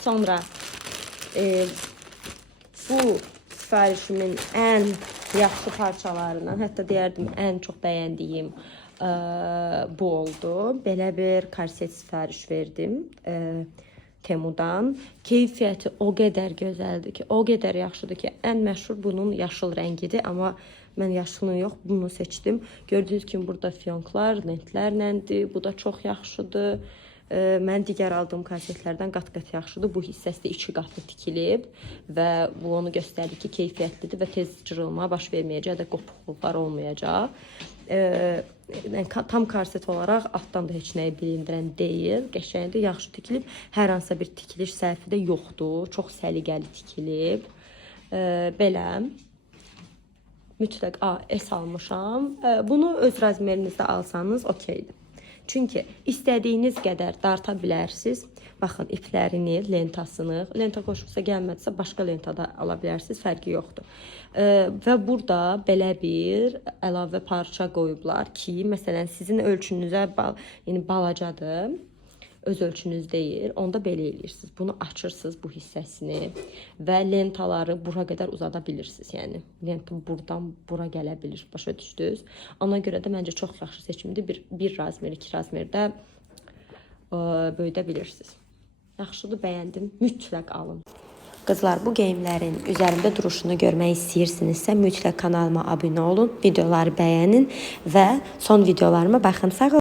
Sonra bu sifarişimin ən yaxşı parçalarından, hətta deyərdim ən çox bəyəndiyim bu oldu. Belə bir korset sifariş verdim Temudan. Keyfiyyəti o qədər gözəldir ki, o qədər yaxşıdır ki, ən məşhur bunun yaşıl rəngidir, amma mən yaşılını yox, bunu seçdim. Gördüyünüz kimi burada fiyonklar, lentlərləndir. Bu da çox yaxşıdır. Mən digər aldığım korsetlərdən qat-qat yaxşıdır. Bu hissəsi də 2 qatlı tikilib və bu onu göstərir ki, keyfiyyətlidir və tez cırılma baş verməyəcək də qopuqluqlar olmayacaq. Tam korset olaraq altdan da heç nəyi bilindirən deyil. Qəşəngdir, yaxşı tikilib. Hər hansısa bir tikiliş səhvi də yoxdur. Çox səliqəli tikilib. Belə. Mütləq S almışam. Bunu öz razmerinizdə alsanız okeydir. Çünki istədiyiniz qədər darta bilərsiniz. Baxın, iplərini, lentasını. Lenta xoşunuza gəlmədisə, başqa lentada ala bilərsiniz, fərqi yoxdur. Və burada belə bir əlavə parça qoyublar ki, məsələn, sizin ölçünüzə yəni balacadır. Öz ölçünüz deyil, onda belə eləyirsiniz. Bunu açırsınız bu hissəsini və lentaları bura qədər uzada bilirsiniz. Yəni lenta buradan bura gələ bilir, başa düşdünüz. Ona görə də məncə çox yaxşı seçimdir. Bir razmer, 2 razmerdə böyüdə bilirsiniz. Yaxşıdır, bəyəndim. Mütləq alın. Qızlar, bu geyimlərin üzərində duruşunu görmək istəyirsinizsə, mütləq kanalıma abunə olun, videoları bəyənin və son videolarıma baxın. Sağ olun.